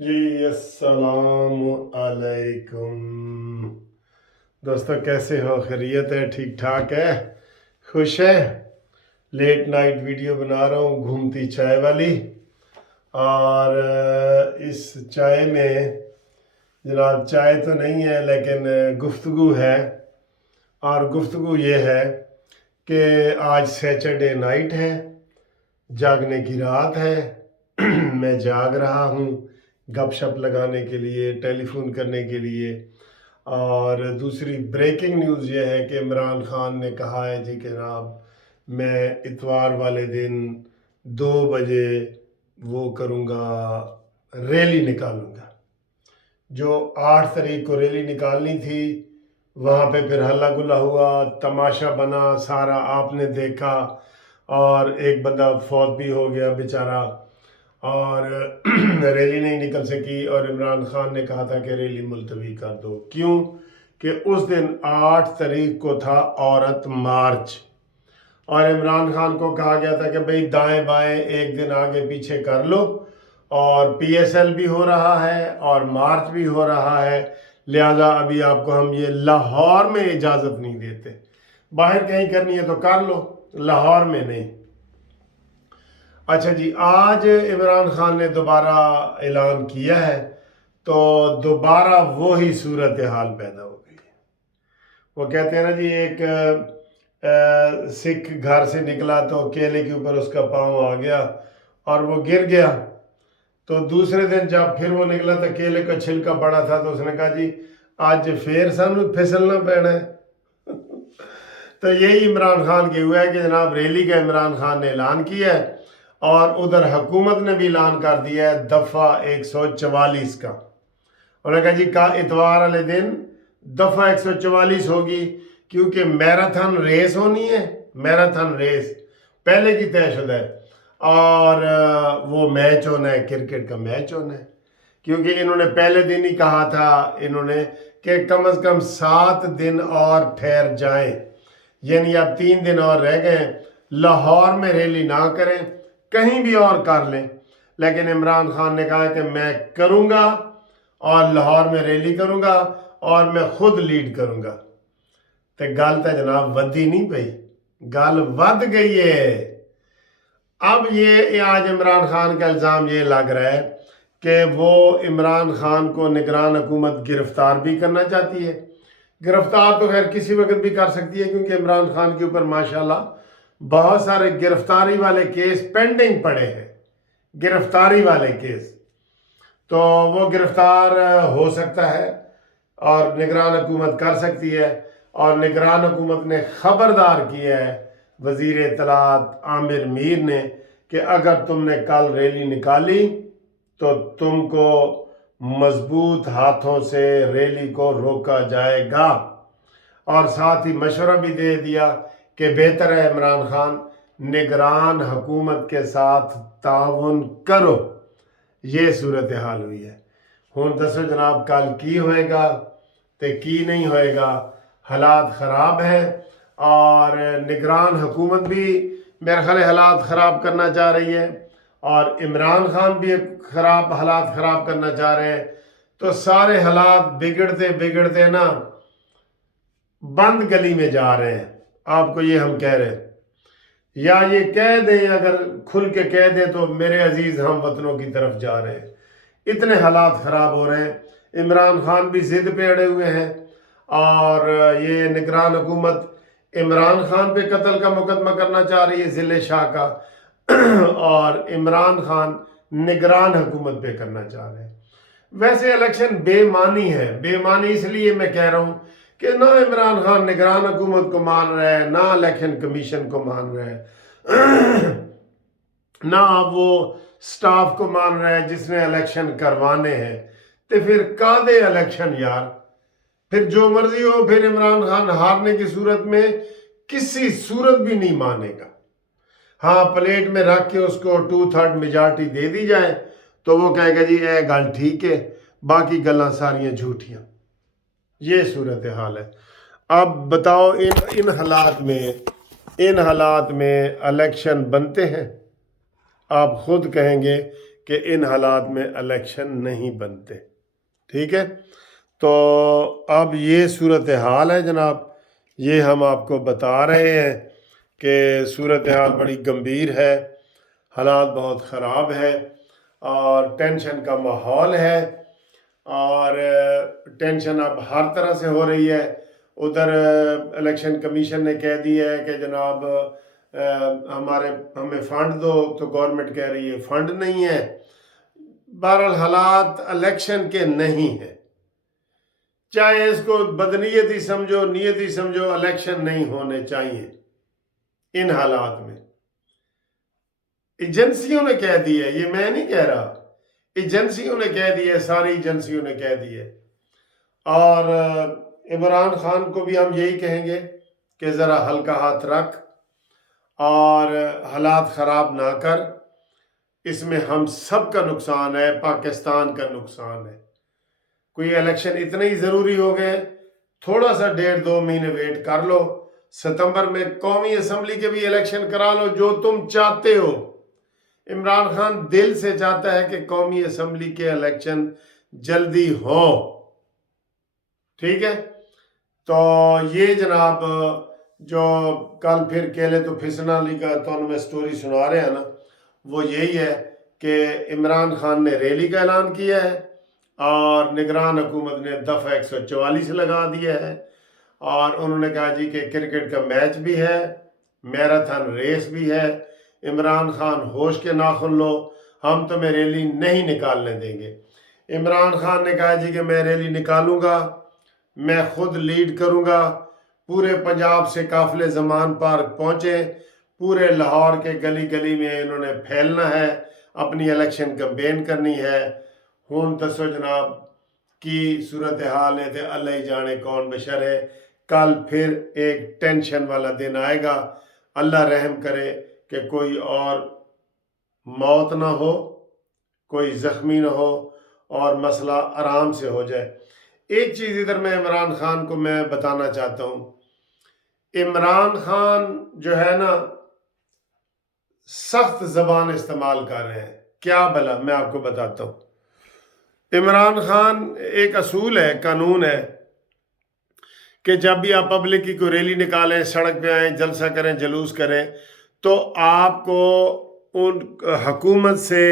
جی السلام علیکم دوستو، کیسے ہو؟ خیریت ہے؟ ٹھیک ٹھاک ہے؟ خوش ہے؟ لیٹ نائٹ ویڈیو بنا رہا ہوں گھومتی چائے والی، اور اس چائے میں جناب چائے تو نہیں ہے لیکن گفتگو ہے، اور گفتگو یہ ہے کہ آج سیچرڈے نائٹ ہے، جاگنے کی رات ہے۔ میں جاگ رہا ہوں گپ شپ لگانے کے لیے، ٹیلی فون کرنے کے لیے۔ اور دوسری بریکنگ نیوز یہ ہے کہ عمران خان نے کہا ہے جی کہ جناب میں اتوار والے دن 2 بجے وہ کروں گا، ریلی نکالوں گا۔ جو 8 تاریخ کو ریلی نکالنی تھی، وہاں پہ پھر ہلہ گلا ہوا، تماشا بنا سارا، آپ نے دیکھا، اور ایک بندہ فوت بھی ہو گیا بیچارہ، اور ریلی نہیں نکل سکی، اور عمران خان نے کہا تھا کہ ریلی ملتوی کر دو۔ کیوں؟ کہ اس دن 8 تاریخ کو تھا عورت مارچ، اور عمران خان کو کہا گیا تھا کہ بھئی دائیں بائیں ایک دن آگے پیچھے کر لو، اور پی ایس ایل بھی ہو رہا ہے اور مارچ بھی ہو رہا ہے، لہذا ابھی آپ کو ہم یہ لاہور میں اجازت نہیں دیتے۔ باہر کہیں کرنی ہے تو کر لو، لاہور میں نہیں۔ اچھا جی، آج عمران خان نے دوبارہ اعلان کیا ہے، تو دوبارہ وہی صورتحال پیدا ہو گئی ہے۔ وہ کہتے ہیں نا جی، ایک سکھ گھر سے نکلا تو کیلے کے اوپر اس کا پاؤں آ گیا اور وہ گر گیا، تو دوسرے دن جب پھر وہ نکلا تو کیلے کا چھلکا بڑا تھا، تو اس نے کہا جی آج پھر سانو پھسلنا پینا ہے۔ تو یہی عمران خان کی ہوا ہے کہ جناب ریلی کا عمران خان نے اعلان کیا ہے، اور ادھر حکومت نے بھی اعلان کر دیا ہے دفعہ 144 کا۔ انہوں نے کہا جی کا اتوار والے دن دفعہ 144 ہوگی، کیونکہ میراتھن ریس ہونی ہے، میراتھن ریس پہلے کی طے شدہ ہے، اور وہ میچ ہونا ہے، کرکٹ کا میچ ہونا ہے۔ کیونکہ انہوں نے پہلے دن ہی کہا تھا انہوں نے کہ کم از کم 7 دن اور ٹھہر جائیں، یعنی اب 3 دن اور رہ گئے، لاہور میں ریلی نہ کریں، کہیں بھی اور کر لیں، لیکن عمران خان نے کہا کہ میں کروں گا، اور لاہور میں ریلی کروں گا، اور میں خود لیڈ کروں گا۔ تو گل تو جناب ودی نہیں پئی، گل ود گئی ہے۔ اب یہ آج عمران خان کا الزام یہ لگ رہا ہے کہ وہ عمران خان کو نگران حکومت گرفتار بھی کرنا چاہتی ہے۔ گرفتار تو خیر کسی وقت بھی کر سکتی ہے، کیونکہ عمران خان کے اوپر ماشاءاللہ بہت سارے گرفتاری والے کیس پینڈنگ پڑے ہیں، گرفتاری والے کیس، تو وہ گرفتار ہو سکتا ہے اور نگران حکومت کر سکتی ہے۔ اور نگران حکومت نے خبردار کیا ہے وزیر اطلاعات عامر میر نے کہ اگر تم نے کل ریلی نکالی تو تم کو مضبوط ہاتھوں سے ریلی کو روکا جائے گا، اور ساتھ ہی مشورہ بھی دے دیا کہ بہتر ہے عمران خان نگران حکومت کے ساتھ تعاون کرو۔ یہ صورتحال ہوئی ہے۔ ہوں دسو جناب کل کی ہوئے گا تے کی نہیں ہوئے گا؟ حالات خراب ہیں، اور نگران حکومت بھی میرے خیال حالات خراب کرنا چاہ رہی ہے، اور عمران خان بھی حالات خراب کرنا چاہ رہے ہیں، تو سارے حالات بگڑتے بگڑتے نا بند گلی میں جا رہے ہیں۔ آپ کو یہ ہم کہہ رہے ہیں، یا یہ کہہ دیں، اگر کھل کے کہہ دیں تو میرے عزیز ہم وطنوں کی طرف جا رہے ہیں۔ اتنے حالات خراب ہو رہے ہیں، عمران خان بھی ضد پہ اڑے ہوئے ہیں، اور یہ نگران حکومت عمران خان پہ قتل کا مقدمہ کرنا چاہ رہی ہے، ضلع شاہ کا، اور عمران خان نگران حکومت پہ کرنا چاہ رہے ہیں۔ ویسے الیکشن بے معنی ہے، بے معنی اس لیے میں کہہ رہا ہوں کہ نہ عمران خان نگران حکومت کو مان رہا ہے، نہ الیکشن کمیشن کو مان رہا ہے، نہ اب وہ سٹاف کو مان رہا ہے جس نے الیکشن کروانے ہیں۔ تو پھر کادے الیکشن یار؟ پھر جو مرضی ہو، پھر عمران خان ہارنے کی صورت میں کسی صورت بھی نہیں مانے گا۔ ہاں پلیٹ میں رکھ کے اس کو 2/3 میجارٹی دے دی جائے تو وہ کہے گا جی اے گل ٹھیک ہے، باقی گلاں ساریاں جھوٹیاں۔ یہ صورتحال ہے۔ اب بتاؤ ان حالات میں الیکشن بنتے ہیں؟ آپ خود کہیں گے کہ ان حالات میں الیکشن نہیں بنتے. ٹھیک ہے، تو اب یہ صورتحال ہے جناب، یہ ہم آپ کو بتا رہے ہیں کہ صورتحال بڑی گمبھیر ہے، حالات بہت خراب ہے اور ٹینشن کا ماحول ہے، اور ٹینشن اب ہر طرح سے ہو رہی ہے. ادھر الیکشن کمیشن نے کہہ دیا ہے کہ جناب ہمیں فنڈ دو، تو گورنمنٹ کہہ رہی ہے فنڈ نہیں ہے. بہرحال حالات الیکشن کے نہیں ہیں، چاہے اس کو بدنیتی سمجھو نیتی سمجھو، الیکشن نہیں ہونے چاہیے ان حالات میں. ایجنسیوں نے کہہ دیا، یہ میں نہیں کہہ رہا، ایجنسیوں نے کہہ دیا، ساری ایجنسیوں نے کہہ دیا. اور عمران خان کو بھی ہم یہی کہیں گے کہ ذرا ہلکا ہاتھ رکھ اور حالات خراب نہ کر. اس میں ہم سب کا نقصان ہے، پاکستان کا نقصان ہے. کوئی الیکشن اتنے ہی ضروری ہو گئے، تھوڑا سا 1.5-2 مہینے ویٹ کر لو، ستمبر میں قومی اسمبلی کے بھی الیکشن کرا لو جو تم چاہتے ہو. عمران خان دل سے چاہتا ہے کہ قومی اسمبلی کے الیکشن جلدی ہو. ٹھیک ہے، تو یہ جناب جو کل پھر کیلے تو پھسنا علی کا تو میں سٹوری سنا رہے ہیں نا، وہ یہی ہے کہ عمران خان نے ریلی کا اعلان کیا ہے اور نگران حکومت نے دفعہ 144 لگا دیا ہے، اور انہوں نے کہا جی کہ کرکٹ کا میچ بھی ہے، میراتھن ریس بھی ہے، عمران خان ہوش کے ناخن لو، ہم تمہیں ریلی نہیں نکالنے دیں گے. عمران خان نے کہا جی کہ میں ریلی نکالوں گا، میں خود لیڈ کروں گا. پورے پنجاب سے قافلے زمان پارک پہنچے، پورے لاہور کے گلی گلی میں انہوں نے پھیلنا ہے، اپنی الیکشن کمپین کرنی ہے. ہون دسو جناب کی صورتحال ہے تے اللہ ہی جانے کون بشر ہے. کل پھر ایک ٹینشن والا دن آئے گا. اللہ رحم کرے کہ کوئی اور موت نہ ہو، کوئی زخمی نہ ہو اور مسئلہ آرام سے ہو جائے. ایک چیز ادھر میں عمران خان کو میں بتانا چاہتا ہوں. عمران خان جو ہے نا سخت زبان استعمال کر رہے ہیں. کیا بلا میں آپ کو بتاتا ہوں. عمران خان ایک اصول ہے، قانون ہے کہ جب بھی آپ پبلک کی کوئی ریلی نکالیں، سڑک پہ آئیں، جلسہ کریں، جلوس کریں، تو آپ کو ان حکومت سے،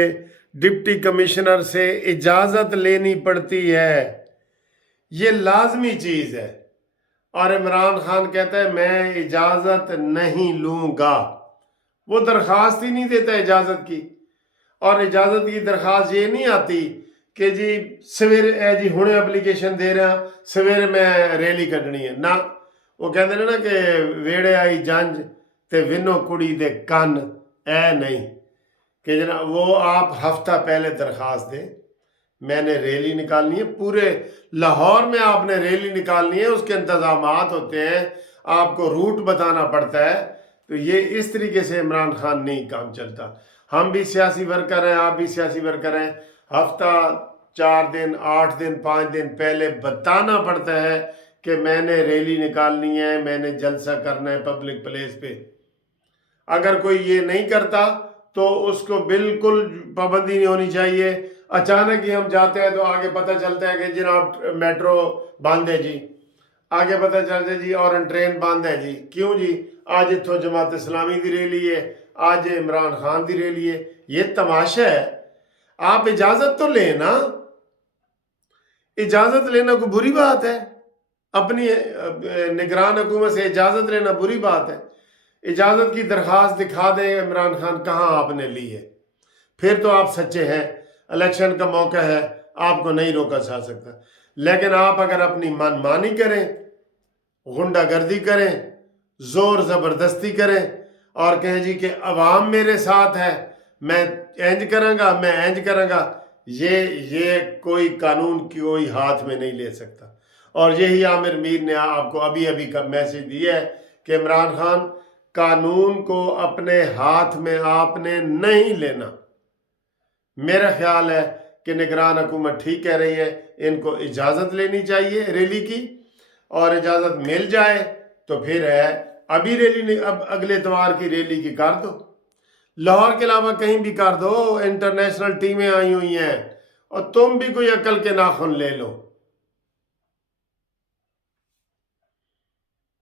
ڈپٹی کمشنر سے اجازت لینی پڑتی ہے. یہ لازمی چیز ہے. اور عمران خان کہتا ہے میں اجازت نہیں لوں گا. وہ درخواست ہی نہیں دیتا اجازت کی. اور اجازت کی درخواست یہ نہیں آتی کہ جی سویرے جی ہنے اپلیکیشن دے رہا سویرے میں ریلی کڈنی ہے. نہ، وہ کہتے ہیں نا کہ ویڑے آئی جنج تے ونو کڑی دے کن، نہیں کہ جناب وہ آپ ہفتہ پہلے درخواست دیں میں نے ریلی نکالنی ہے. پورے لاہور میں آپ نے ریلی نکالنی ہے، اس کے انتظامات ہوتے ہیں، آپ کو روٹ بتانا پڑتا ہے. تو یہ اس طریقے سے عمران خان نہیں کام چلتا. ہم بھی سیاسی ورکر ہیں، آپ بھی سیاسی ورکر ہیں. ہفتہ 4 دن 8 دن 5 دن پہلے بتانا پڑتا ہے کہ میں نے ریلی نکالنی ہے، میں نے جلسہ کرنا ہے پبلک پلیس پہ. اگر کوئی یہ نہیں کرتا تو اس کو بالکل پابندی نہیں ہونی چاہیے. اچانک ہی ہم جاتے ہیں تو آگے پتہ چلتا ہے کہ جناب میٹرو بند ہے جی، آگے پتہ چلتا ہے جی اور ٹرین بند ہے جی. کیوں جی؟ آج اتھو جماعت اسلامی دی ریلی ہے، آج عمران خان دی ریلی ہے. یہ تماشا ہے. آپ اجازت تو لیں نا. اجازت لینا کوئی بری بات ہے؟ اپنی نگران حکومت سے اجازت لینا بری بات ہے؟ اجازت کی درخواست دکھا دیں عمران خان کہاں آپ نے لی ہے، پھر تو آپ سچے ہیں. الیکشن کا موقع ہے، آپ کو نہیں روکا جا سکتا. لیکن آپ اگر اپنی من مانی کریں، غنڈہ گردی کریں، زور زبردستی کریں اور کہیں جی کہ عوام میرے ساتھ ہے، میں اینج کروں گا، میں اینج کروں گا، یہ کوئی قانون کی کوئی ہاتھ میں نہیں لے سکتا. اور یہی عامر میر نے آپ کو ابھی ابھی کا میسج دیا ہے کہ عمران خان قانون کو اپنے ہاتھ میں آپ نے نہیں لینا. میرا خیال ہے کہ نگران حکومت ٹھیک کہہ رہی ہے، ان کو اجازت لینی چاہیے ریلی کی، اور اجازت مل جائے تو پھر ہے ابھی ریلی اب اگلے اتوار کی ریلی کی کر دو. لاہور کے علاوہ کہیں بھی کر دو، انٹرنیشنل ٹیمیں آئی ہوئی ہیں، اور تم بھی کوئی عقل کے ناخن لے لو۔